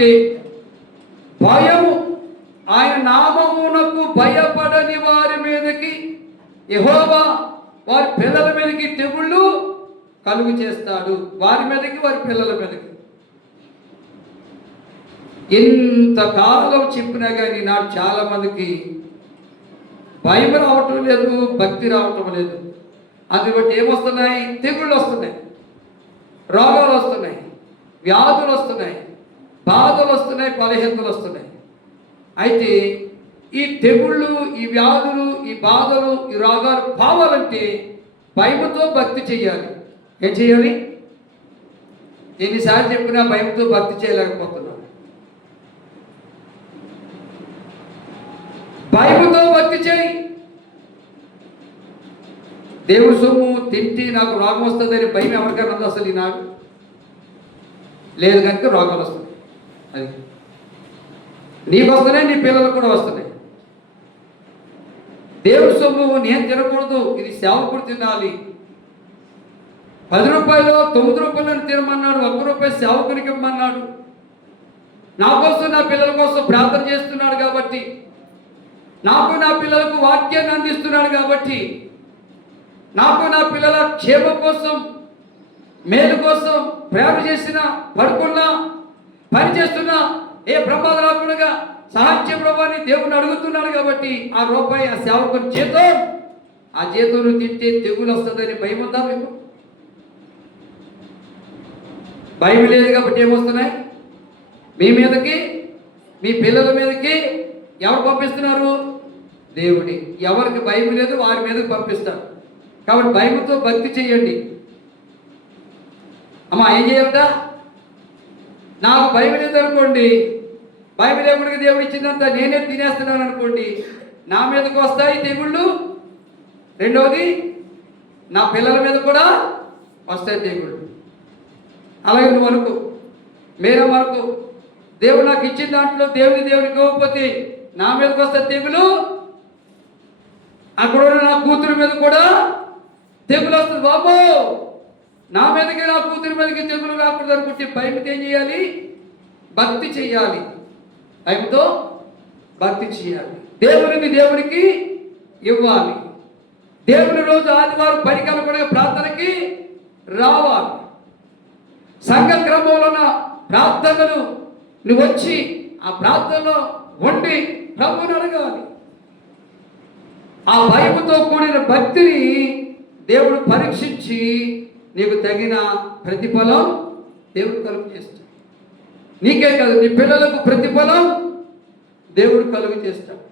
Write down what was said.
అంటే భయము, ఆయన నామమునకు భయపడని వారి మీదకి యెహోవా వారి పిల్లల మీదకి తెగుళ్ళు కలుగు చేస్తాడు. వారి మీదకి, వారి పిల్లల మీదకి. ఎంతకాలం చెప్పినా కానీ నాకు చాలా మందికి భయం రావటం లేదు, భక్తి రావటం లేదు. అందుబట్టి ఏమొస్తున్నాయి? తెగుళ్ళు వస్తున్నాయి, రోగాలు వస్తున్నాయి, వ్యాధులు వస్తున్నాయి, బాధలు వస్తున్నాయి, బలహీనతలు వస్తున్నాయి. అయితే ఈ తెగుళ్ళు, ఈ వ్యాధులు, ఈ బాధలు, ఈ రోగాలు పోవాలంటే భయముతో భక్తి చేయాలి. ఏం చేయాలి? ఎన్నిసార్లు చెప్పినా భయంతో భక్తి చేయలేకపోతున్నాం. భయముతో భక్తి చేయి. దేవుడి సొమ్ము తింటే నాకు రోగం వస్తుందని భయం ఎవరికైనా ఉంది అసలు ఈనాడు? లేదు కనుక రోగాలు వస్తాయి. అది నీకు వస్తున్నాయి, నీ పిల్లలకు కూడా వస్తున్నాయి. దేవుడి సొమ్ము నేను తినకూడదు, ఇది సేవకుడు తినాలి. 10 రూపాయలు 9 రూపాయలను తినమన్నాడు, 1 రూపాయి సేవకునికి ఇవ్వమన్నాడు. నా కోసం, నా పిల్లల కోసం ప్రార్థన చేస్తున్నాడు కాబట్టి, నాకు నా పిల్లలకు వాక్యాన్ని అందిస్తున్నాడు కాబట్టి, నాకు నా పిల్లల క్షేమం కోసం, మేలు కోసం ప్రేమ చేసినా, పడుకున్నా, పని చేస్తున్నా ఏ ప్రమాదం రాకుండా సహాయం ప్రభావాన్ని దేవుని అడుగుతున్నాడు కాబట్టి ఆ రూపాయి ఆ సేవకుని జీతం, ఆ జీతం తింటే తెగులు వస్తుందని భయం ఉందా మీకు? భయం లేదు కాబట్టి ఏమొస్తున్నాయి మీ మీదకి, మీ పిల్లల మీదకి? ఎవరు పంపిస్తున్నారు? దేవుడి. ఎవరికి భయం లేదు వారి మీదకి పంపిస్తారు. కాబట్టి భయంతో భక్తి చేయండి. అమ్మా ఏం చేయాలట? నాకు భయం లేదనుకోండి, భయం లేకుండా దేవుడు ఇచ్చిందంతా నేనే తినేస్తున్నాను అనుకోండి, నా మీదకి వస్తాయి తెగుళ్ళు. రెండవది నా పిల్లల మీద కూడా వస్తాయి తెగుళ్ళు. అలాగే నువ్వు అనుకో, మీరేం అనుకో, దేవుడు నాకు ఇచ్చిన దాంట్లో దేవునికి ఇవ్వకపోతే నా మీదకి వస్తే తెగులు, అక్కడ నా కూతురు మీద కూడా తెగులు వస్తుంది. బాబు నా మీదకి, నా కూతురి మీదకి తెగులు రాకూడదు అనుకుంటే భయంతో ఏం చేయాలి? భక్తి చేయాలి. భయంతో భక్తి చేయాలి. దేవునికి ఇవ్వాలి. దేవుని రోజు ఆదివారం పనికాల కూడా ప్రార్థనకి రావాలి. సంఘ క్రమంలో ఉన్న ప్రార్థనలు నువ్వు వచ్చి ఆ ప్రార్థనలో ఉండి ప్రభువుని అడగాలి. ఆ భయముతో కూడిన భక్తిని దేవుడు పరీక్షించి నీకు తగిన ప్రతిఫలం దేవుడు కలుగు చేస్తాడు. నీకే కాదు, నీ పిల్లలకు ప్రతిఫలం దేవుడు కలుగు చేస్తాడు.